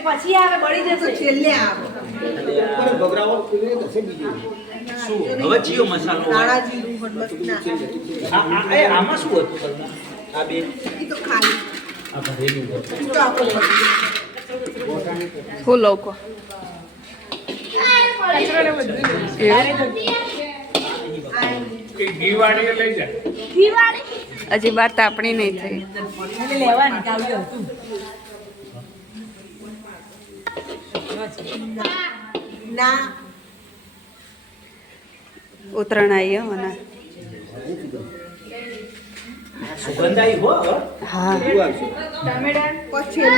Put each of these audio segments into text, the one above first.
પછી આવે બળી જશે છેલ્લે આવે હવે જીઓ મસાલો કાળા જીરું આમાં શું હતું આ બે ઈ તો ખાલી આ ભરેલું ઈ તો આપણો ફૂલ લોકો હજી વાર તાપણી નહીં થઈ ના ઉત્તરાયણ આવી મને સુગંધ આવી હો હા ટમેટા પછી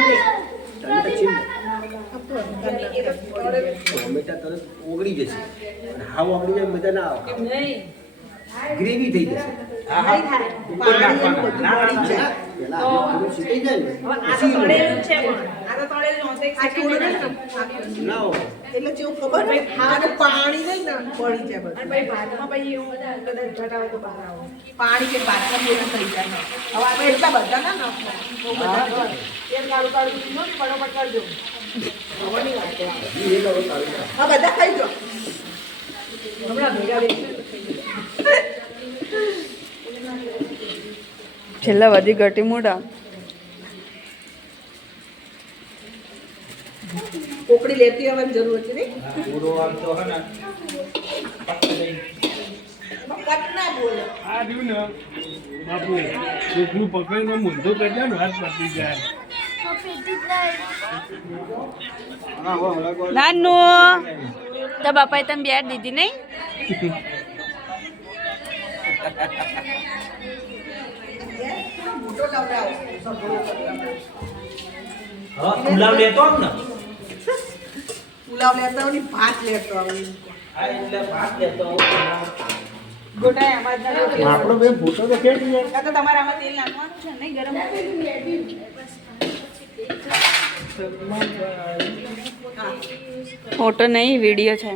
ટમેટા તરત ઓગળી જશે હાવ ઓગળી જાય મજા ના આવે ગ્રેવી થઈ જશે ઉપર નાખવાના એટલે જેવું ખબર ને આનું પાણી નહીં ને પડી જાય બધું ભાતમાં પછી એવું કદાચ ઘટાવે તો બહાર આવો પાણી કે ભાતમાં એવું થઈ જાય હવે આપણે એટલા બધા ના નાખવા બહુ બધા તેલ કાળું કાળું પીધો ને ફટાફટ કરજો ખબરની વાત હા બધા ખાઈ જાઓ હમણાં ભેગા છેલ્લા વધી ઘટી મોડા કોકડી લેતી આવવાની જરૂર છે ને પૂરો આમ તો હે ને કટ ના બોલે આ રહ્યું ને બાપુ કોકનું પકડીને મૂંધો કરી દે ને હાથ પતી જાય નાનું તો બાપાએ તમે બેટ દીધી નહીં મોટો લવડાવો હા પુલાવ લેતો આવ ને પુલાવ લેતા હોય ને ભાત લેતો આવે આ એટલે ભાત લેતો આવ ગોટા એમાં જ ના આપણો બે ફોટો તો કેમ આ તો તમારે આમાં તેલ નાખવાનું છે નહીં ગરમ ફોટો નહીં વિડીયો છે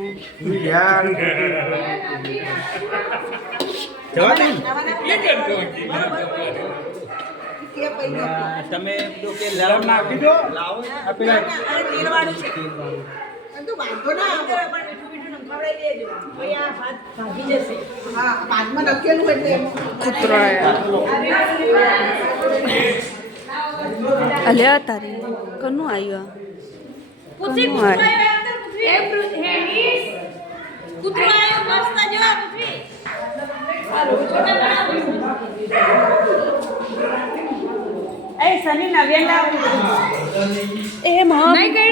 જવા દે કે પૈ તમે જો કે લાવ નાખી દો લાવો આ પેલા તેલ વાળું છે એમ તો વાંધો ના આવે પણ મીઠું મીઠું નખાવડાઈ દેજો પછી આ ભાત ભાગી જશે હા ભાતમાં નખેલું એટલે કૂતરો અલ્યા તારી કનું આવ્યો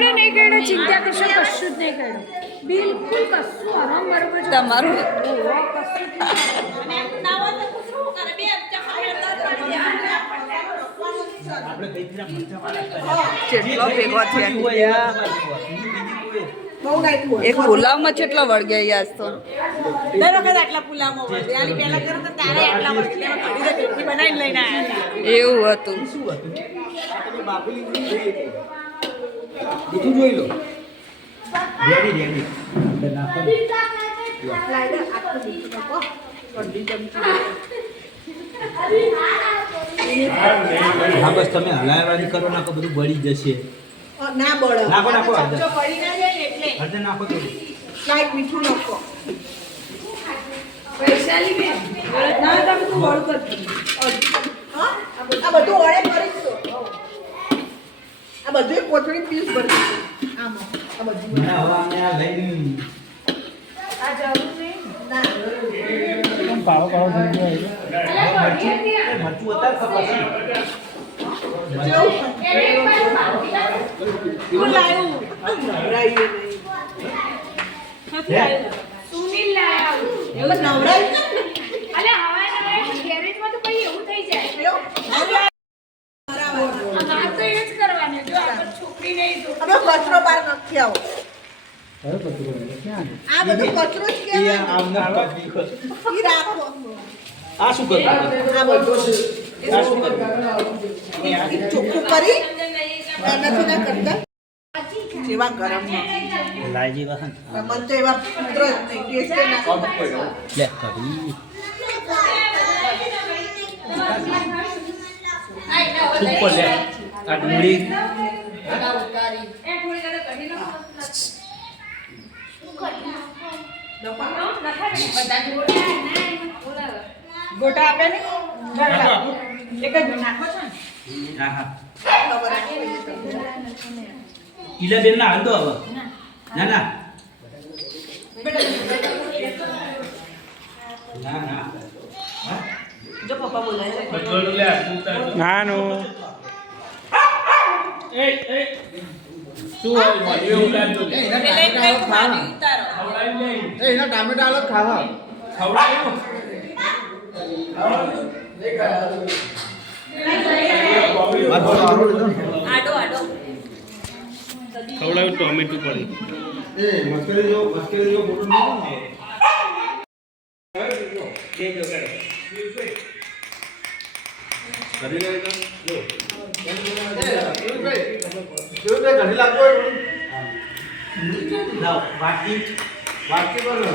નહીં કર્યો ચિંતા કરશો કશું જ નહીં કર્યું બિલકુલ કશું આરામ બરોબર તમારું કેટલો ભેગો થયા બહુ નાખ્યું એક પુલાવમાં કેટલો વળગે આજ તો દર વખત આટલા પુલાવમાં હોય આની પહેલા કરો તો તારે આટલા વર્ષ ઘડી કેટલી બનાવીને લઈને આવ્યા એવું હતું શું હતું બીજું જોઈ લો રેડી રેડી આપણે નાખો લાઈડર આખું મીઠું નાખો અડધી ચમચી હા બસ તમે હલાવવાની કરો નાખો બધું બળી જશે ના બળો નાખો નાખો ચમચો પડી ના જાય ને એટલે હળદર નાખો તો લાઈટ મીઠું નાખો વૈશાલી બેન ના તમે તું બળ કરતી હા આ બધું ઓળે કરીશ તો આ બધું એક કોથળી પીસ ભરી આમાં આ બધું ના હવે આને આ લઈને આ જરૂર નહીં ના પાવો પાવો થઈ ગયો મરચું હતા પછી કોણ લાવ્યું નવરાઈએ સુનિલ લાયા નહીં નવરાઈ અલે હવાય ગેરેજમાં તો પછી એવું થઈ જાય આ વાત તો એ જ કરવાની જો આપણે છોકરી નહીં જો હવે કચરો બહાર નથી આવો આ બધું કચરો જ કહેવાય ઈ રાખો આ શું કરતા આ બધું આ શું કરતા ચોખ્ખું કરી એનાથી ના કરતા જેવા ગરમ લાલજી વાહન મને તો એવા પુત્ર જ નહીં ટેસ્ટ ના લે કરી ઉપર લે આ ડુંગળી ગોટા આપે ને એક જ નાખો છો ને હા હા ખબર ઈલા બેન ના હાલ દો હવે ના ના ના ના જો પપ્પા બોલાય બધું લે તું તાર નાનું એ શું હોય મોઢે એવું લાગતું ખવડાવી દે એના ટામેટા અલગ ખાવા ખવડાવ્યું ખવડાવ્યું ટોમેટું પડી મસ્કેલી જો ફોટો નહીં કરી લે લાવ બાકી બાકી બોલો